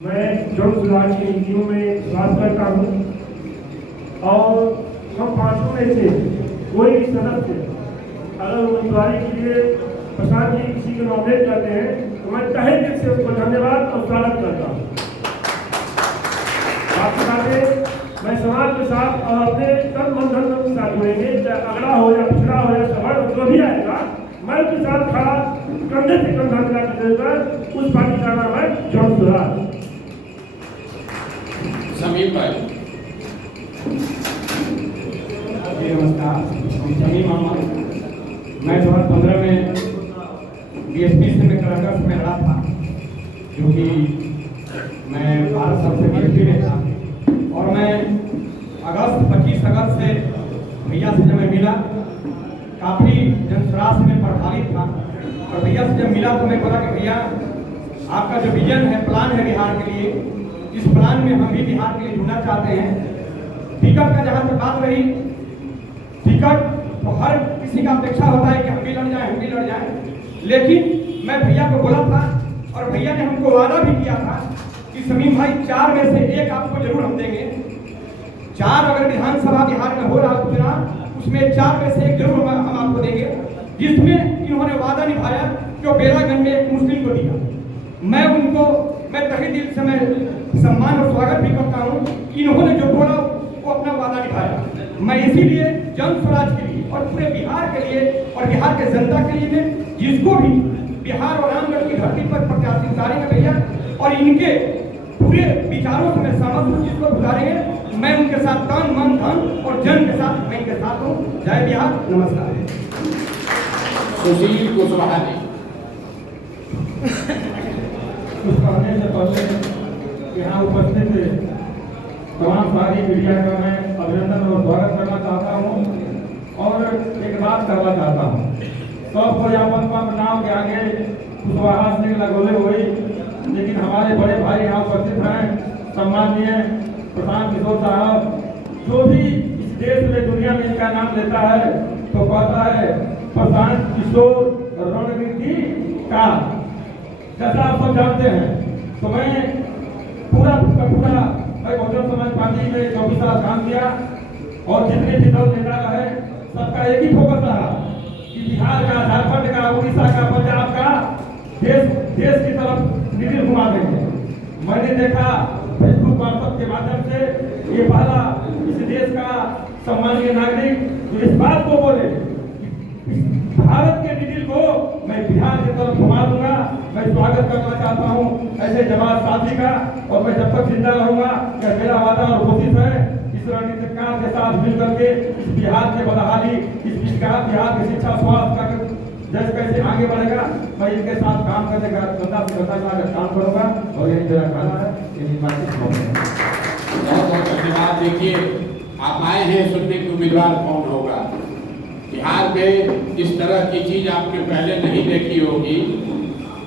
मैं जन सुराज की नीतियों में विश्वास करता हूँ और हम पांचों में से कोई भी सदस्य अगर उम्मीदवारी के लिए प्रसाद जी किसी को नॉमिनेट करते हैं तो मैं तहे दिल से उनको धन्यवाद और स्वागत करता हूँ। आपके साथ मैं समाज के साथ और अपने तन मन धन के साथ जुड़ेंगे, चाहे अगड़ा हो या पिछड़ा हो या सवर्ण जो भी आएगा, मैं उसके साथ खड़ा कंधे से कंधा मिलाकर उस पार्टी का नाम है जन सुराज। समीर भाई जी नमस्कार, समीर मोहम्मद। मैं 2015 में बीएसपी से मैं कांग्रेस में रहा था, जो कि मैं 12 साल से बीएसपी में था और मैं 25 अगस्त से भैया से जब मैं मिला काफ़ी जनसराज में प्रभावित था और भैया से जब मिला तो मैं बोला कि भैया आपका जो विजन है, प्लान है बिहार के लिए, इस प्लान में हम भी बिहार के लिए जुड़ना चाहते हैं। टिकट का जहाँ तक बात रही, टिकट तो हर किसी का अपेक्षा होता है कि हम भी लड़ जाएं, लेकिन मैं भैया को बोला था और भैया ने हमको वादा भी किया था कि समीम भाई 4 में से 1 आपको जरूर हम देंगे। 4 अगर विधानसभा बिहार में हो रहा चुनाव, उसमें 4 में से 1 जरूर हम आपको देंगे, जिसमें इन्होंने वादा निभाया जो बेलागंज में एक मुस्लिम को दिया। मैं तहे दिल से मैं सम्मान और स्वागत भी करता हूँ। इन्होंने जो बोला वो अपना वादा निभाया। मैं इसीलिए जन स्वराज के लिए और पूरे बिहार के लिए और बिहार के जनता के लिए जिसको भी बिहार और रामगढ़ की धरती पर प्रत्याशी उतारेंगे भैया और इनके पूरे विचारों से मैं सहमत हूँ, जिसको उतारेंगे मैं उनके साथ तन मन धन और जन के साथ मैं इनके साथ हूँ। जय बिहार, नमस्कार। सुशील कुशवाहा जी। कुछ कहने से पहले यहाँ उपस्थित तमाम सारी मीडिया का मैं अभिनंदन और स्वागत करना चाहता हूँ और एक बात करना चाहता हूँ। सब कोई अपन नाम के आगे कुशवाहा सिंह लगोले हुई, लेकिन हमारे बड़े भाई यहाँ उपस्थित हैं, सम्माननीय प्रशांत किशोर साहब, जो भी इस देश में दुनिया में इनका नाम लेता है तो कहता है प्रशांत किशोर रणनीति का, जैसा आप सब जानते हैं। तो मैं पूरा बहुजन समाज पार्टी में 24 साल काम किया और जितने भी दल नेता रहे सबका एक ही फोकस रहा कि बिहार का, झारखंड का, उड़ीसा का, पंजाब का देश की तरफ निधि घुमा देंगे। मैंने देखा फेसबुक वाट्सएप के माध्यम से ये पहला इस देश का सम्मानीय नागरिक जो इस बात को बोले कि भारत के निधि को मैं बिहार की तरफ घुमा दूंगा। मैं स्वागत करना चाहता हूं ऐसे जमात साथी का और मैं जब तक जिंदा रहूंगा कि मेरा वादा और कोशिश है इस रणनीतिकार के साथ मिलकर के इस बिहार के बदहाली, इस बिहार की शिक्षा, स्वास्थ्य का देश कैसे आगे बढ़ेगा, मैं इनके साथ काम करने का काम करूंगा और यही मेरा कहना है। बहुत बहुत धन्यवाद। देखिए, आप आए हैं सुनने की उम्मीदवार कौन होगा। बिहार में इस तरह की चीज आपने पहले नहीं देखी होगी,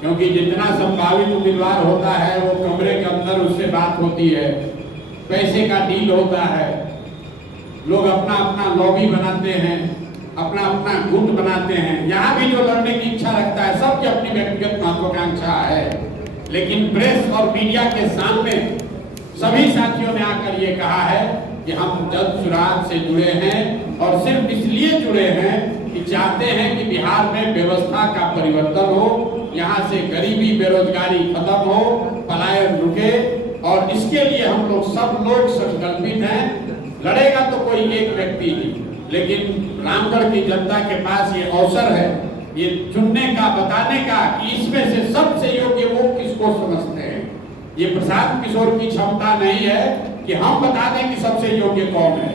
क्योंकि जितना संभावित उम्मीदवार होता है वो कमरे के अंदर उससे बात होती है, पैसे का डील होता है, लोग अपना अपना लॉबी बनाते हैं, अपना अपना गुट बनाते हैं। यहाँ भी जो लड़ने की इच्छा रखता है सबकी अपनी व्यक्तिगत महत्वाकांक्षा है, लेकिन प्रेस और मीडिया के सामने सभी साथियों ने आकर ये कहा है कि हम जन सुराज से जुड़े हैं और सिर्फ इसलिए जुड़े हैं कि चाहते हैं कि बिहार में व्यवस्था का परिवर्तन हो, यहाँ से गरीबी बेरोजगारी खत्म हो, पलायन रुके, और इसके लिए हम लोग सब लोग संकल्पित हैं। लड़ेगा तो कोई एक व्यक्ति ही, लेकिन रामगढ़ की जनता के पास ये अवसर है ये चुनने का, बताने का कि इसमें से सबसे योग्य वो किसको समझते हैं। ये प्रशांत किशोर की क्षमता नहीं है कि हम बता दें कि सबसे योग्य कौन है।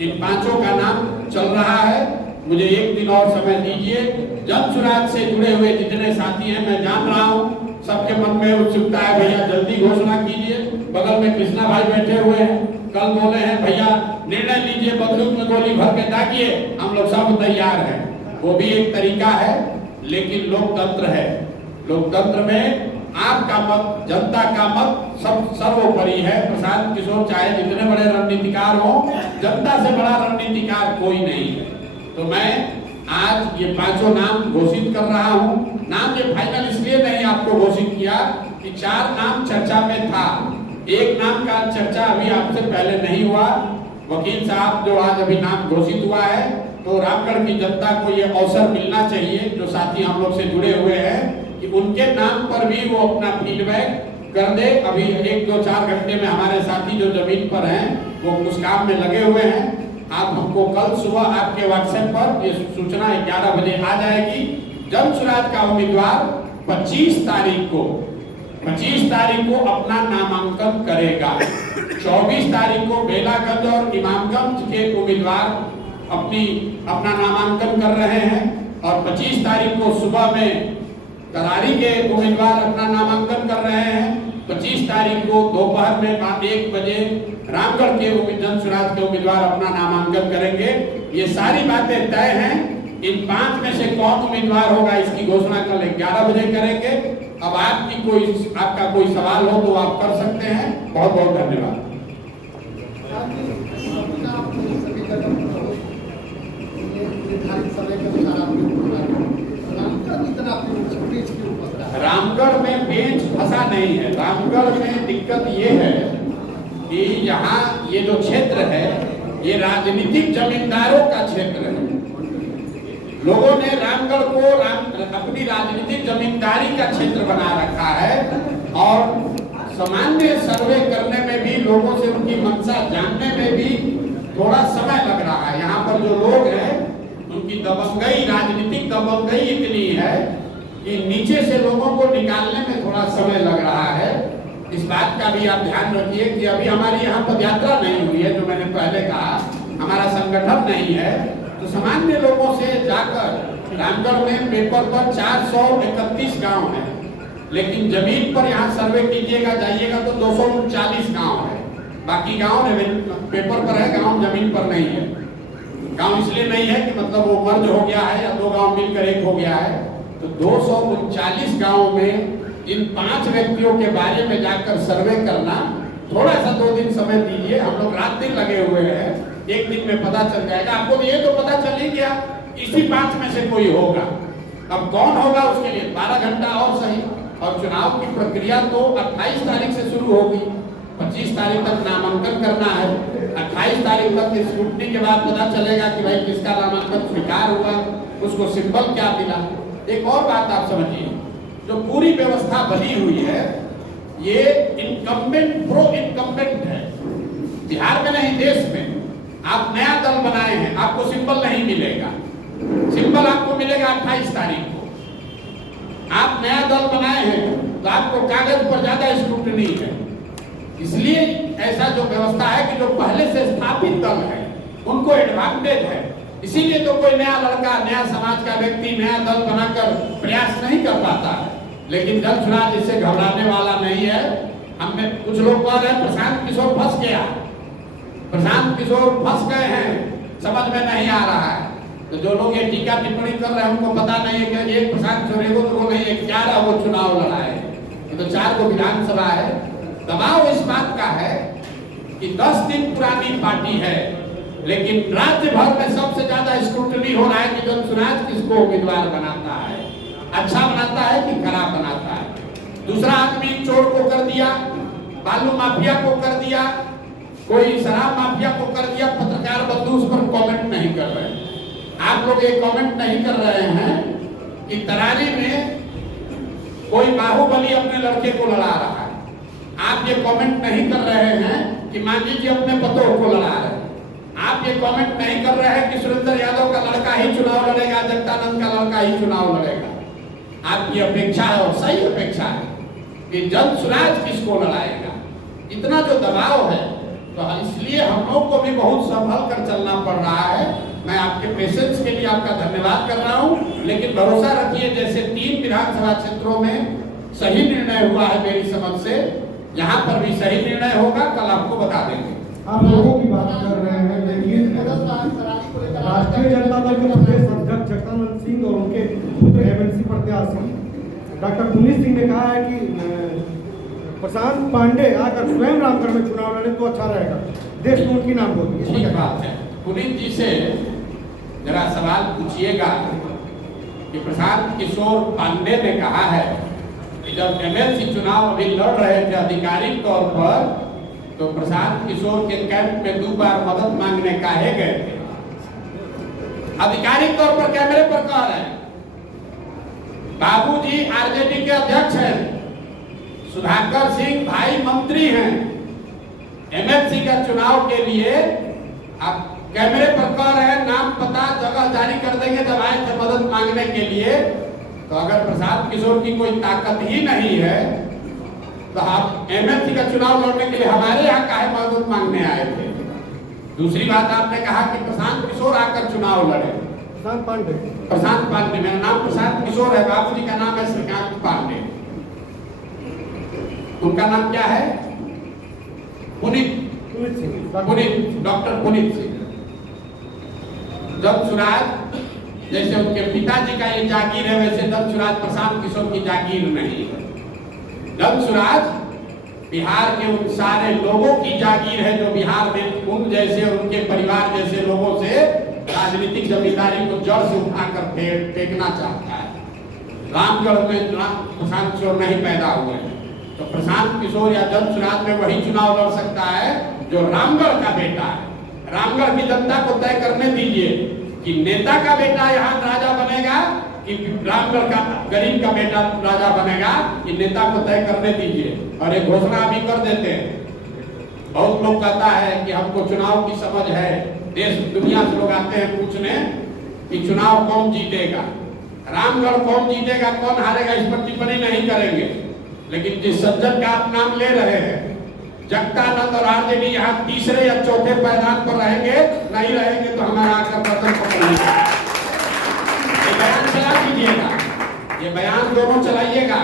इन पांचों का नाम चल रहा है, मुझे एक दिन और समय दीजिए। जन सुराज से जुड़े हुए जितने साथी हैं, मैं जान रहा हूँ सबके मन में उत्सुकता है, भैया जल्दी घोषणा कीजिए। बगल में कृष्णा भाई बैठे हुए हैं, कल बोले हैं भैया निर्णय लीजिए, बंदूक में गोली भर के दागिए, हम लोग सब तैयार हैं। वो भी एक तरीका है, लेकिन लोकतंत्र है। लोकतंत्र में आपका मत, जनता का मत सब सर्वोपरि है। प्रशांत किशोर चाहे जितने बड़े रणनीतिकार हो, जनता से बड़ा रणनीतिकार कोई नहीं है। तो मैं आज ये पांचों नाम घोषित कर रहा हूँ। नाम ये फाइनल इसलिए नहीं आपको घोषित किया कि 4 नाम चर्चा में था। एक नाम का चर्चा अभी आपसे पहले नहीं हुआ। वकील साहब जो आज अभी नाम घोषित हुआ है, तो रामगढ़ की जनता को ये अवसर मिलना चाहिए, जो साथी हम लोग से जुड़े हुए हैं, कि उनके नाम पर भी वो अपना फीडबैक कर दे। अभी 1-2-4 घंटे में हमारे साथी जो जमीन पर हैं वो उस काम में लगे हुए हैं। आप हमको कल सुबह आपके व्हाट्सएप पर ये सूचना 11 बजे आ जाएगी। जन सुराज का उम्मीदवार 25 तारीख को अपना नामांकन करेगा। 24 तारीख को बेलागंज और इमामगंज के उम्मीदवार अपना नामांकन कर रहे हैं, और 25 तारीख को सुबह में करारी के उम्मीदवार अपना नामांकन कर रहे हैं। 25 तारीख को दोपहर में 1 बजे रामगढ़ के जन सुराज के उम्मीदवार अपना नामांकन करेंगे। ये सारी बातें तय हैं। इन 5 में से कौन उम्मीदवार होगा इसकी घोषणा कल 11 बजे करेंगे। अब आपका कोई सवाल हो तो आप कर सकते हैं। बहुत बहुत धन्यवाद। रामगढ़ में बेंच फंसा नहीं है। रामगढ़ में दिक्कत ये है कि यहाँ ये जो क्षेत्र है ये राजनीतिक जमींदारों का क्षेत्र है। लोगों ने रामगढ़ को अपनी राजनीतिक जमींदारी का क्षेत्र बना रखा है, और सामान्य सर्वे करने में भी, लोगों से उनकी मंशा जानने में भी थोड़ा समय लग रहा है। यहाँ पर जो लोग हैं उनकी दबंगई, राजनीतिक दबंगई इतनी है कि नीचे से लोगों को निकालने में थोड़ा समय लग रहा है। इस बात का भी आप ध्यान रखिए कि अभी हमारी यहाँ पदयात्रा नहीं हुई है, जो मैंने पहले कहा, हमारा संगठन नहीं है। तो सामान्य लोगों से जाकर रामगढ़ में पेपर पर 431 गांव है, लेकिन जमीन पर यहाँ सर्वे कीजिएगा, जाइएगा तो 239 गांव है। बाकी गांव पेपर पर है, गांव जमीन पर नहीं है। गांव इसलिए नहीं है कि मतलब वो मर्ज हो गया है या 2 गांव मिलकर एक हो गया है। तो 239 गांव में इन 5 व्यक्तियों के बारे में जाकर सर्वे करना, थोड़ा सा 2 दिन समय दीजिए। हम लोग रात दिन लगे हुए हैं, 1 दिन में पता चल जाएगा। आपको ये तो पता चल ही गया, इसी 5 में से कोई होगा। अब कौन होगा उसके लिए 12 घंटा और सही। और चुनाव की प्रक्रिया तो 28 तारीख से शुरू होगी। 25 तारीख तक नामांकन करना है। 28 तारीख तक स्क्रूटनी के बाद पता चलेगा कि भाई किसका नामांकन स्वीकार हुआ, उसको सिंबल क्या मिला। एक और बात आप समझिए, जो पूरी व्यवस्था बनी हुई है ये इनकम्बेंट प्रो इनकम्बेंट है। बिहार में नहीं, देश में। आप नया दल बनाए हैं, आपको सिंबल नहीं मिलेगा। सिंबल आपको मिलेगा 28 तारीख को। आप नया दल बनाए हैं तो आपको कागज पर ज्यादा स्क्रूटनी है। इसलिए ऐसा जो व्यवस्था है कि जो पहले से स्थापित दल है उनको एडवांटेज है। इसीलिए तो कोई नया लड़का, नया समाज का व्यक्ति नया दल बनाकर प्रयास नहीं कर पाता है। लेकिन जन सुराज इससे घबराने वाला नहीं है। हमने कुछ लोग कह रहे हैं प्रशांत किशोर फंस गया, प्रशांत किशोर फंस गए हैं, समझ में नहीं आ रहा है। तो जो लोग ये टीका टिप्पणी कर रहे हैं उनको पता नहीं है कि एक प्रशांत किशोर एगो तो नहीं है, 11 वो चुनाव लड़ाए, तो 4 को विधानसभा है। दबाव इस बात का है कि 10 दिन पुरानी पार्टी है, लेकिन राज्य भर में सबसे ज्यादा स्क्रूटनी हो रहा है कि जन सुराज किसको उम्मीदवार बनाता है, अच्छा बनाता है कि खराब बनाता है। दूसरा आदमी चोर को कर दिया, बालू माफिया को कर दिया, कोई शराब माफिया को कर दिया, पत्रकार बंधु उस पर कमेंट नहीं कर रहे हैं। आप लोग ये कमेंट नहीं कर रहे हैं कि तरारी में कोई बाहुबली अपने लड़के को लड़ा रहा है। आप ये कमेंट नहीं कर रहे हैं कि मांझी जी अपने पतों को लड़ा रहे हैं। आप ये कमेंट नहीं कर रहे हैं कि सुरेंद्र यादव का लड़का ही चुनाव लड़ेगा, जगदानंद का लड़का ही चुनाव लड़ेगा। आपकी अपेक्षा है और सही अपेक्षा है कि जन सुराज किसको लड़ाएगा। इतना जो दबाव है, तो इसलिए हम लोग को भी बहुत संभल कर चलना पड़ रहा है। मैं आपके पेशेंस के लिए आपका धन्यवाद कर रहा हूं, लेकिन भरोसा रखिए जैसे 3 विधानसभा क्षेत्रों में सही निर्णय हुआ है मेरी समझ से, यहाँ पर भी सही निर्णय होगा। कल आपको बता देंगे। आप लोगों की बात कर रहे हैं, लेकिन राष्ट्रीय जनता दल के प्रदेश अध्यक्ष जगदानंद सिंह और उनके पुत्र एमएलसी प्रत्याशी डॉक्टर पुनीत सिंह ने कहा है कि प्रशांत पांडे आकर स्वयं रामगढ़ में चुनाव लड़े तो अच्छा रहेगा, देश में उनकी नाम होगी। ठीक बात है। पुनीत जी से जरा सवाल पूछिएगा कि प्रशांत किशोर पांडे ने कहा है कि जब एमएलसी चुनाव अभी लड़ रहे थे आधिकारिक तौर पर, तो प्रशांत किशोर के कैंप में 2 बार मदद मांगने काहे गए थे? आधिकारिक तौर पर कैमरे पर कह रहे हैं। बाबूजी आरजेडी के अध्यक्ष हैं, सुधाकर सिंह भाई मंत्री हैं। एमएलसी का चुनाव के लिए आप कैमरे पर कह रहे हैं, नाम पता जगह जारी कर देंगे जब आए थे मदद मांगने के लिए। तो अगर प्रशांत किशोर की कोई ताकत ही नहीं है तो आप एमएलसी का चुनाव लड़ने के लिए हमारे यहाँ काहे मदद मांगने आए थे? दूसरी बात, आपने कहा कि प्रशांत किशोर आकर चुनाव लड़े। प्रशांत पांडे, मेरा नाम प्रशांत किशोर है, बाबूजी का नाम है श्रीकांत पांडे। उनका नाम क्या है? पुनीत सिंह, डॉक्टर पुनीत सिंह। जब सुराज जैसे उनके पिताजी का ये जागीर है, वैसे जब सुराज प्रशांत किशोर की जागीर नहीं है। जब सुराज बिहार के उन सारे लोगों की जागीर है जो बिहार में उन जैसे और उनके परिवार जैसे लोगों से राजनीतिक जमींदारी को जड़ से उठाकर फेंकना चाहता है। रामगढ़ में प्रशांत किशोर नहीं पैदा हुए, तो प्रशांत किशोर या जब सुराज में वही चुनाव लड़ सकता है जो रामगढ़ का बेटा है। रामगढ़ की जनता को तय करने दीजिए कि नेता का बेटा यहाँ राजा बनेगा कि रामगढ़ का गरीब का बेटा राजा बनेगा, कि नेता को तय करने दीजिए। और एक घोषणा अभी कर देते हैं। बहुत लोग कहता है कि हमको चुनाव की समझ है, देश दुनिया से लोग आते हैं पूछने कि चुनाव कौन जीतेगा, रामगढ़ कौन जीतेगा, कौन हारेगा, इस पर टिप्पणी नहीं करेंगे। लेकिन जिस सज्जन का आप नाम ले रहे हैं, जगदानंद और आरजेडी यहाँ तीसरे या चौथे पायदान पर रहेंगे, नहीं रहेंगे तो हमारा आकर बर्तन पकड़िएगा। ये बयान चला दीजिएगा, ये बयान दोनों चलाइएगा।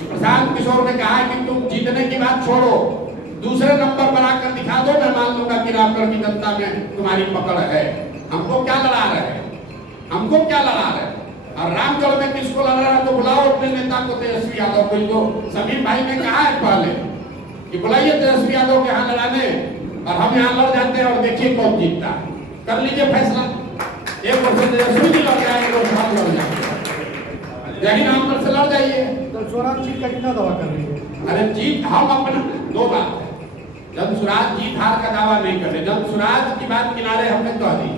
प्रशांत किशोर ने कहा कि तुम जीतने की बात छोड़ो, दूसरे नंबर पर आकर दिखा दो, मैं मान लूंगा कि रामगढ़ की जनता में तुम्हारी पकड़ है। हमको क्या लड़ा रहे, हमको क्या लड़ा रहे? और रामगढ़ में किसको लड़ा रहा तो बुलाओ अपने नेता को, तेजस्वी यादव को। जो समीर भाई ने कहा है पहले कि बुलाइए तेजस्वी यादव के यहाँ लड़ाने, और हम यहाँ लड़ जाते हैं और देखिए कौन जीतता है। कर लीजिए फैसला, एक वर्ष से तेजस्वी जी लड़ जाएंगे, दो साल लड़ जाएंगे, यही रामगढ़ से लड़ जाइए। तो स्वराज जीत का कितना दावा कर रही है? अरे जीत हम अपना, दो बात है, जब सुराज जीत हार का दावा नहीं कर रहे, जब सुराज की बात किनारे हमने कह दी